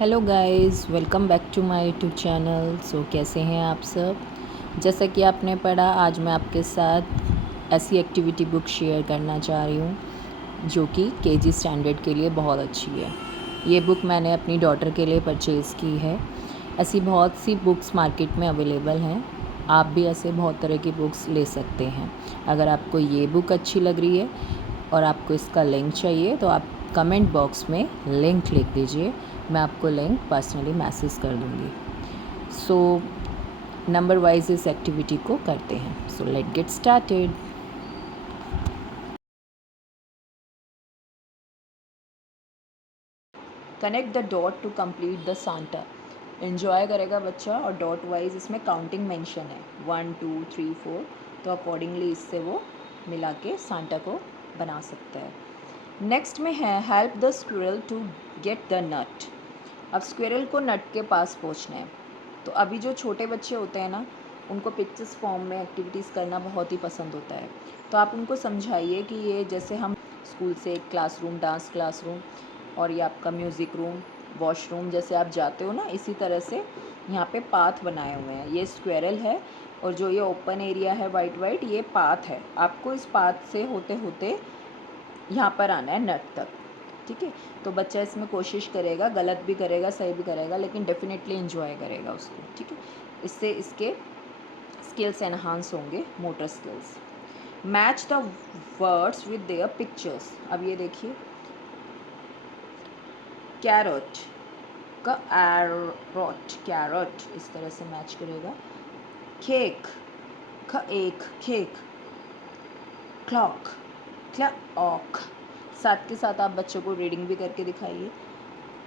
Hello guys, welcome back to my YouTube channel. कैसे हैं आप सब। जैसा कि आपने पढ़ा, आज मैं आपके साथ ऐसी एक्टिविटी बुक शेयर करना चाह रही हूँ जो कि केजी स्टैंडर्ड के लिए बहुत अच्छी है। ये बुक मैंने अपनी डॉटर के लिए परचेज़ की है। ऐसी बहुत सी बुक्स मार्केट में अवेलेबल हैं। आप भी ऐसे बहुत तरह की बुक्स ले सकते हैं। अगर आपको ये बुक अच्छी लग रही है और आपको इसका लिंक चाहिए तो आप कमेंट बॉक्स में लिंक लिख दीजिए। मैं आपको लिंक पर्सनली मैसेज कर दूँगी। नंबर वाइज इस एक्टिविटी को करते हैं। Let get started. Connect the dot to complete the Santa. Enjoy करेगा बच्चा और डॉट वाइज इसमें काउंटिंग मेंशन है 1 2 3 4, तो अकॉर्डिंगली इससे वो मिला के सांता को बना सकता है। नेक्स्ट में है help the squirrel to get the nut. अब स्क्विरल को नट के पास पहुंचना है। तो अभी जो छोटे बच्चे होते हैं ना, उनको पिक्चर्स फॉर्म में एक्टिविटीज़ करना बहुत ही पसंद होता है। तो आप उनको समझाइए कि ये जैसे हम स्कूल से क्लासरूम, डांस क्लासरूम और ये आपका म्यूज़िक रूम, वॉशरूम जैसे आप जाते हो ना, इसी तरह से यहाँ पे पाथ बनाए हुए हैं। ये स्क्वेरल है और जो ये ओपन एरिया है वाइट वाइट, ये पाथ है। आपको इस पाथ से होते होते यहाँ पर आना है नट तक। ठीक है, तो बच्चा इसमें कोशिश करेगा, गलत भी करेगा सही भी करेगा, लेकिन डेफिनेटली इन्जॉय करेगा उसको। ठीक है, इससे इसके स्किल्स एनहांस होंगे, motor skills. Match the words with their pictures. अब ये देखिए, कैरट का एरोट, कैरट इस तरह से मैच करेगा। केक का एक केक, क्लॉक क्लॉक। साथ के साथ आप बच्चों को रीडिंग भी करके दिखाइए।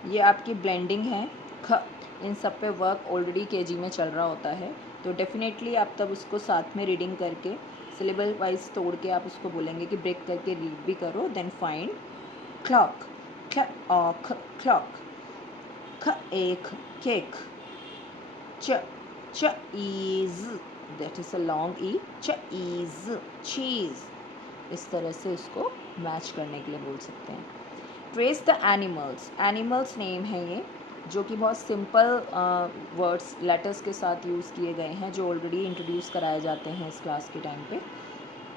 ये आपकी ब्लेंडिंग है। ख इन सब पे वर्क ऑलरेडी केजी में चल रहा होता है, तो डेफिनेटली आप तब उसको साथ में रीडिंग करके सिलेबल वाइज तोड़ के आप उसको बोलेंगे कि ब्रेक करके रीड भी करो। Then find clock clock clock. ख एक केक, च cheese, that is a long E, cheese cheese. इस तरह से उसको मैच करने के लिए बोल सकते हैं। Trace the animals, animals name है ये, जो कि बहुत सिंपल वर्ड्स लेटर्स के साथ यूज़ किए गए हैं, जो ऑलरेडी इंट्रोड्यूस कराए जाते हैं इस क्लास के टाइम पे।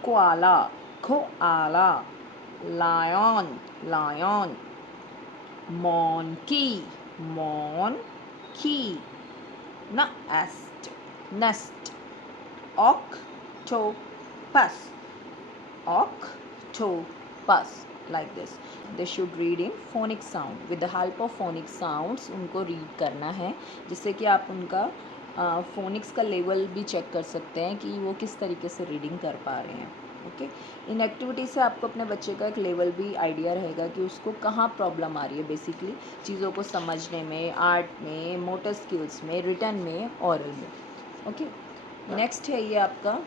Koala, koala, lion lion, monkey monkey, nest nest, octopus octopus, like this. They should read in phonic sound. With the help of phonic sounds उनको रीड करना है, जिससे कि आप उनका फोनिक्स का लेवल भी चेक कर सकते हैं कि वो किस तरीके से रीडिंग कर पा रहे हैं। ओके, इन एक्टिविटी से आपको अपने बच्चे का एक लेवल भी आइडिया रहेगा कि उसको कहाँ प्रॉब्लम आ रही है, बेसिकली चीज़ों को समझने में, आर्ट में, मोटर स्किल्स में, रिटर्न में, ऑरल में। ओके, नेक्स्ट है ये आपका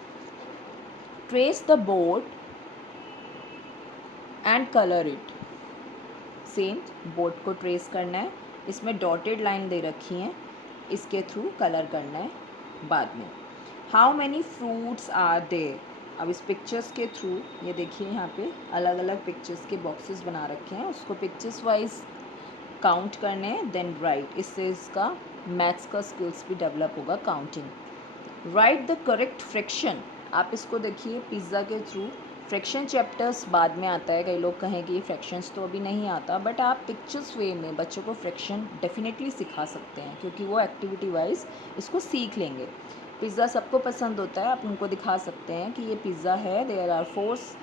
trace the board and colour it. Same board को ट्रेस करना है, इसमें डॉटेड लाइन दे रखी हैं, इसके थ्रू कलर करना है बाद में। How many fruits are there. अब इस पिक्चर्स के थ्रू ये देखिए, यहाँ पे अलग अलग पिक्चर्स के बॉक्सेस बना रखे हैं, उसको पिक्चर्स वाइज काउंट करने हैं, देन राइट। इससे इसका मैथ्स का स्किल्स भी डेवलप होगा, counting. Right the correct fraction. आप इसको देखिए, पिज़्ज़ा के थ्रू फ्रैक्शन चैप्टर्स बाद में आता है। कई लोग कहें कि ये फ्रैक्शंस तो अभी नहीं आता, बट आप पिक्चर्स वे में बच्चों को फ्रैक्शन डेफिनेटली सिखा सकते हैं, क्योंकि वो एक्टिविटी वाइज इसको सीख लेंगे। पिज़्ज़ा सबको पसंद होता है, आप उनको दिखा सकते हैं कि ये पिज़्ज़ा है, देयर आर 4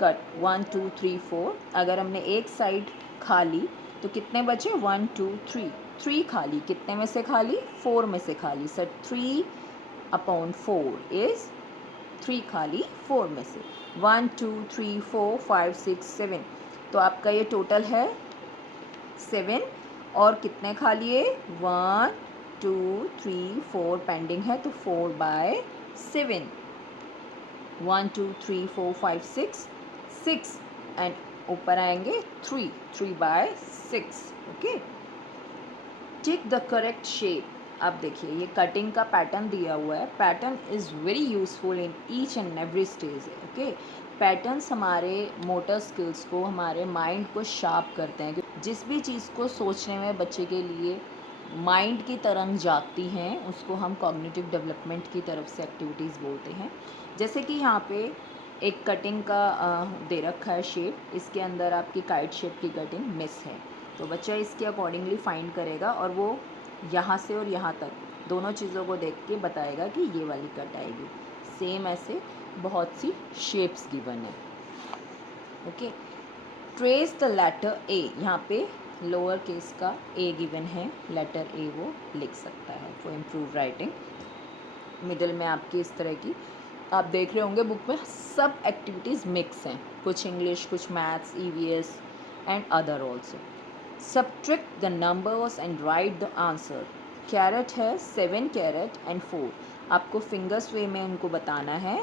कट, 1 2 3 4। अगर हमने एक साइड खा ली तो कितने बचे, 1 2 3, 3 खा ली। कितने में से खा ली, 4 में से खा ली। सर 3/4 इज़ 3 खा ली 4 में से। 1 2 3 4 5 6 7, तो आपका ये टोटल है 7। और कितने खा लिए, 1 2 3 4 पेंडिंग है, तो 4/7। 1 2 3 4 5 6 6, एंड ऊपर आएंगे 3, 3/6। Okay, tick the correct shape. अब देखिए, ये कटिंग का पैटर्न दिया हुआ है। Pattern is very useful in each and every stage. Okay, patterns हमारे मोटर स्किल्स को, हमारे माइंड को शार्प करते हैं। जिस भी चीज़ को सोचने में बच्चे के लिए माइंड की तरंग जागती हैं, उसको हम कॉग्निटिव डेवलपमेंट की तरफ से एक्टिविटीज़ बोलते हैं। जैसे कि यहाँ पे एक कटिंग का दे रखा है शेप, इसके अंदर आपकी काइट शेप की कटिंग मिस है, तो बच्चा इसके अकॉर्डिंगली फाइंड करेगा और वो यहाँ से और यहाँ तक दोनों चीज़ों को देख के बताएगा कि ये वाली कट आएगी। सेम ऐसे बहुत सी शेप्स गिवन है। Okay, trace the letter A, यहाँ पे लोअर केस का ए गिवन है, लेटर ए वो लिख सकता है फॉर इम्प्रूव राइटिंग। मिडल में आपकी इस तरह की आप देख रहे होंगे बुक में सब एक्टिविटीज़ मिक्स हैं, कुछ इंग्लिश, कुछ maths, EVS and other also. Subtract the numbers and write the answer. Carrot है 7 कैरेट एंड 4, आपको फिंगर्स वे में उनको बताना है।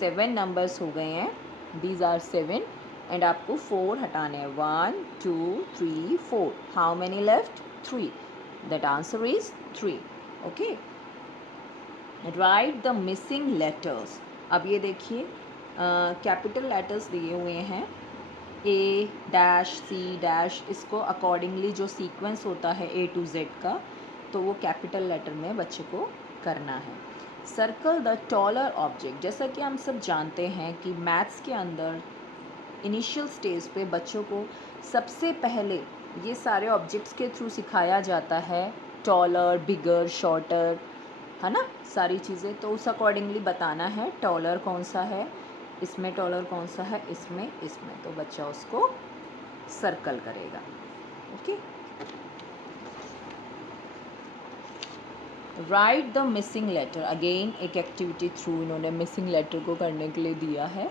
7 नंबर्स हो गए हैं, दीज आर 7 एंड आपको 4 हटाने हैं। 1 2 3 4, how many left? 3, that answer is 3। Okay, write the missing letters. अब ये देखिए कैपिटल लेटर्स दिए हुए हैं, ए डैश सी डैश, इसको अकॉर्डिंगली जो सीक्वेंस होता है ए टू जेड का, तो वो कैपिटल लेटर में बच्चे को करना है। Circle the taller object. जैसा कि हम सब जानते हैं कि मैथ्स के अंदर इनिशियल स्टेज पे बच्चों को सबसे पहले ये सारे ऑब्जेक्ट्स के थ्रू सिखाया जाता है, टॉलर, बिगर, शॉर्टर, है ना, सारी चीज़ें। तो उस अकॉर्डिंगली बताना है टॉलर कौन सा है, इसमें टॉलर कौन सा है, इसमें तो बच्चा उसको सर्कल करेगा। Okay, write the missing letter. Again एक एक्टिविटी थ्रू इन्होंने मिसिंग लेटर को करने के लिए दिया है।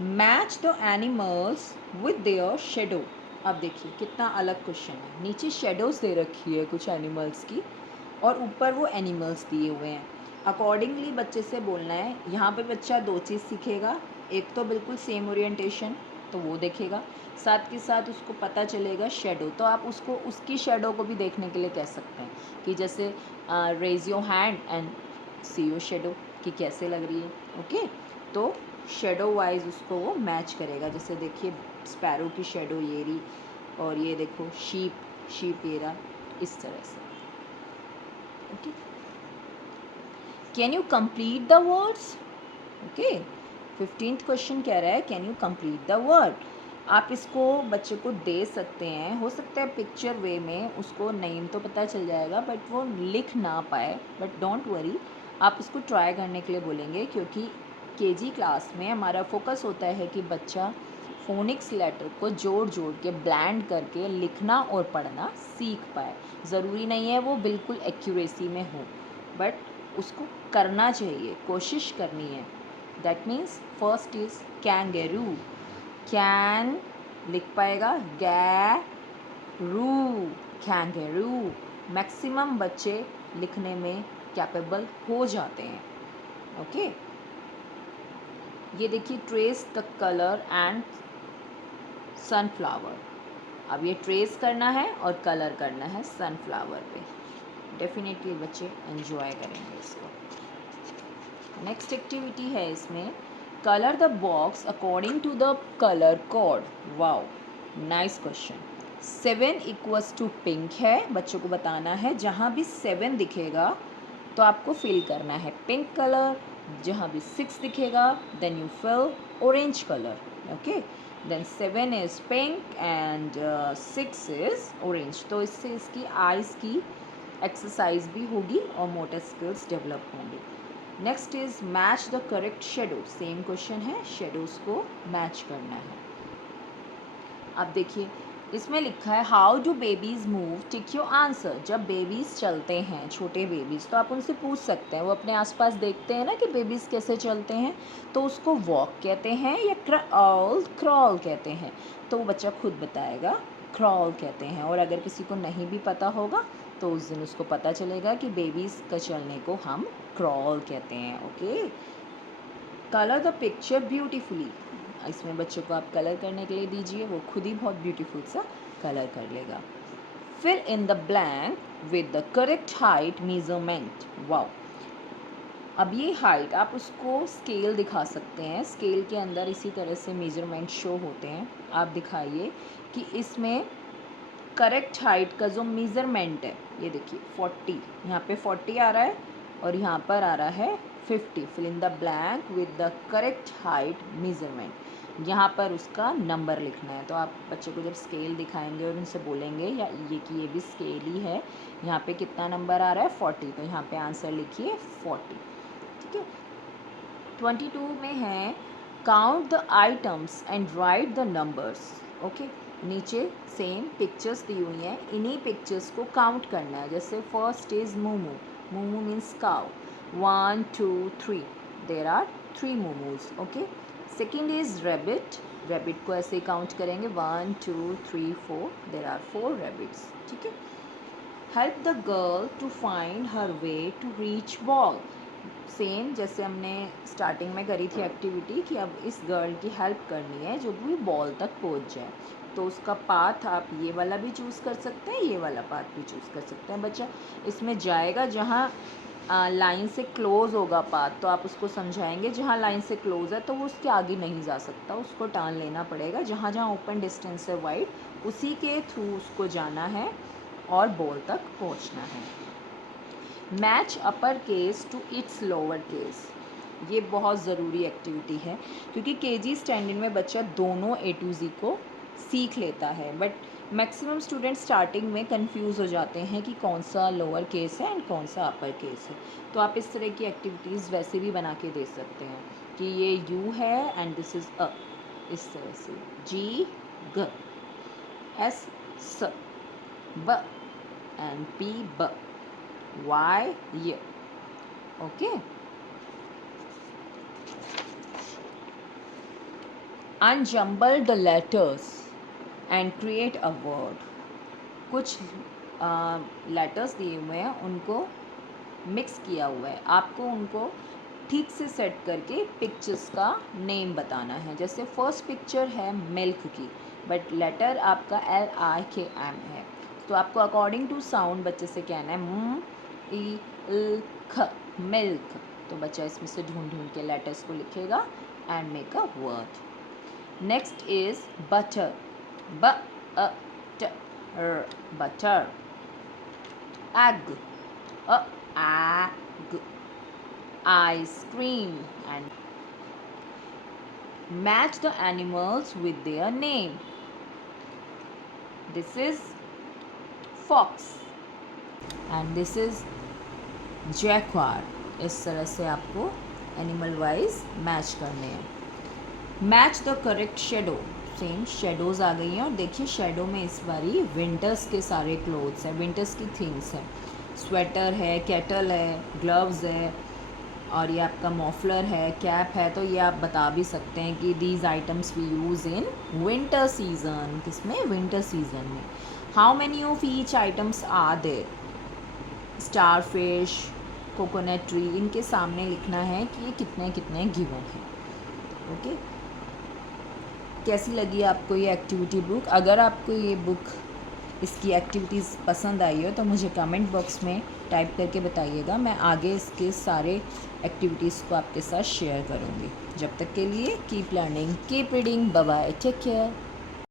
Match the animals with their shadow. अब देखिए कितना अलग क्वेश्चन है, नीचे शेडोज दे रखी है कुछ एनिमल्स की और ऊपर वो एनिमल्स दिए हुए हैं। अकॉर्डिंगली बच्चे से बोलना है। यहाँ पे बच्चा 2 चीज़ सीखेगा, एक तो बिल्कुल सेम ओरिएंटेशन, तो वो देखेगा, साथ के साथ उसको पता चलेगा शेडो, तो आप उसको उसकी शेडो को भी देखने के लिए कह सकते हैं कि जैसे raise your hand and see your shadow कि कैसे लग रही है। ओके, तो शेडो वाइज उसको वो मैच करेगा। जैसे देखिए स्पैरो की शेडो ये रही और ये देखो शीप ये रहा, इस तरह से। Okay, can you complete the words? Okay, 15th question कह रहा है can you complete the word. आप इसको बच्चे को दे सकते हैं, हो सकता है पिक्चर वे में उसको नेम तो पता चल जाएगा बट वो लिख ना पाए, बट डोंट वरी, आप इसको ट्राई करने के लिए बोलेंगे, क्योंकि केजी क्लास में हमारा फोकस होता है कि बच्चा फोनिक्स लेटर को जोड़ जोड़ के ब्लेंड करके लिखना और पढ़ना सीख पाए। ज़रूरी नहीं है वो बिल्कुल एक्यूरेसी में हो, बट उसको करना चाहिए, कोशिश करनी है। That means first is kangaroo, can लिख पाएगा, गैरू, कैंगेरू। मैक्सिमम बच्चे लिखने में कैपेबल हो जाते हैं। ओके, ये देखिए trace the colour and sunflower. अब ये ट्रेस करना है और कलर करना है सनफ्लावर पे। डेफिनेटली बच्चे एंजॉय करेंगे इसको। नेक्स्ट एक्टिविटी है इसमें, colour the box according to the colour code. Wow, nice question. 7 equals to pink है, बच्चों को बताना है जहाँ भी 7 दिखेगा तो आपको फिल करना है पिंक कलर, जहाँ भी 6 दिखेगा then you fill orange colour. Okay, then 7 is pink and 6 is orange. तो इससे इसकी आइज़ की एक्सरसाइज भी होगी और मोटर स्किल्स डेवलप होंगी। Next is match the correct shadow. Same question है, शेडोज़ को मैच करना है। अब देखिए इसमें लिखा है how do babies move, tick your answer. जब बेबीज़ चलते हैं, छोटे बेबीज़, तो आप उनसे पूछ सकते हैं, वो अपने आसपास देखते हैं ना कि बेबीज़ कैसे चलते हैं, तो उसको वॉक कहते हैं या क्रॉल कहते हैं, तो वो बच्चा खुद बताएगा क्रॉल कहते हैं। और अगर किसी को नहीं भी पता होगा तो उस दिन उसको पता चलेगा कि बेबीज़ का चलने को हम क्रॉल कहते हैं। Okay, colour the picture beautifully. इसमें बच्चों को आप कलर करने के लिए दीजिए, वो खुद ही बहुत ब्यूटीफुल सा कलर कर लेगा। Fill in the blank with the correct height measurement. Wow, अब ये हाइट आप उसको स्केल दिखा सकते हैं, स्केल के अंदर इसी तरह से मेजरमेंट शो होते हैं। आप दिखाइए कि इसमें करेक्ट हाइट का जो मेज़रमेंट है, ये देखिए 40, यहाँ पे 40 आ रहा है और यहाँ पर आ रहा है 50। Fill in the blank with the correct height measurement, यहाँ पर उसका नंबर लिखना है। तो आप बच्चे को जब स्केल दिखाएंगे और उनसे बोलेंगे या ये कि ये भी स्केल ही है, यहाँ पे कितना नंबर आ रहा है 40, तो यहाँ पे आंसर लिखिए 40। ठीक है। 22 में है count the items and write the numbers. Okay, नीचे सेम पिक्चर्स दी हुई हैं, इन्हीं पिक्चर्स को काउंट करना है। जैसे first is momo, momo means cow, 1 2 3, there are 3 momos. Okay, second is rabbit, rabbit को ऐसे काउंट करेंगे 1 2 3 4, देर आर 4 रैबिट्स। ठीक है। Help the girl to find her way to reach ball, same जैसे हमने स्टार्टिंग में करी थी एक्टिविटी कि अब इस गर्ल की हेल्प करनी है जो भी बॉल तक पहुंच जाए। तो उसका पाथ आप ये वाला भी चूज़ कर सकते हैं, ये वाला पाथ भी चूज़ कर सकते हैं। बच्चा इसमें जाएगा जहाँ लाइन से क्लोज़ होगा पाथ, तो आप उसको समझाएंगे जहाँ लाइन से क्लोज़ है तो वो उसके आगे नहीं जा सकता, उसको टर्न लेना पड़ेगा। जहाँ जहाँ ओपन डिस्टेंस है वाइड, उसी के थ्रू उसको जाना है और बॉल तक पहुँचना है। Match upper case to its lower case, ये बहुत ज़रूरी एक्टिविटी है क्योंकि केजी स्टैंडर्ड में बच्चा दोनों ए टू जी को सीख लेता है, बट मैक्सिमम स्टूडेंट स्टार्टिंग में कंफ्यूज हो जाते हैं कि कौन सा लोअर केस है एंड कौन सा अपर केस है। तो आप इस तरह की एक्टिविटीज़ वैसे भी बना के दे सकते हैं कि ये यू है एंड दिस इज़ अ, इस तरह से जी ग, एस स, ब एंड पी ब, वाई य। Okay, unjumble the letters and create a word, कुछ लेटर्स दिए हुए हैं उनको मिक्स किया हुआ है, आपको उनको ठीक से सेट करके पिक्चर्स का नेम बताना है। जैसे फर्स्ट पिक्चर है मिल्क की, बट लेटर आपका LIKM है, तो आपको अकॉर्डिंग टू साउंड बच्चे से कहना है MILK, मिल्क। तो बच्चा इसमें से ढूंढ ढूंढ के लेटर्स को लिखेगा and make a word. Next is butter, butter, butter. Egg, egg. Ice cream, and match the animals with their name. This is fox and this is jaguar. इस तरह से आपको एनिमल वाइज मैच करने हैं। Match the correct shadow, same shadows आ गई हैं और देखिए शेडो में इस बारी विंटर्स के सारे क्लोथ्स हैं, विंटर्स की थिंग्स हैं, स्वेटर है, केटल है, ग्लव्स है और ये आपका मॉफलर है, कैप है। तो ये आप बता भी सकते हैं कि these items we use in winter season, किसमें, विंटर सीजन में। How many of each items are there, star fish, coconut tree, इनके सामने लिखना है कि ये कितने कितने गिवन है। ओके, कैसी लगी आपको ये एक्टिविटी बुक? अगर आपको ये बुक, इसकी एक्टिविटीज़ पसंद आई हो तो मुझे कमेंट बॉक्स में टाइप करके बताइएगा, मैं आगे इसके सारे एक्टिविटीज़ को आपके साथ शेयर करूँगी। जब तक के लिए keep learning, keep reading, bye bye, take care.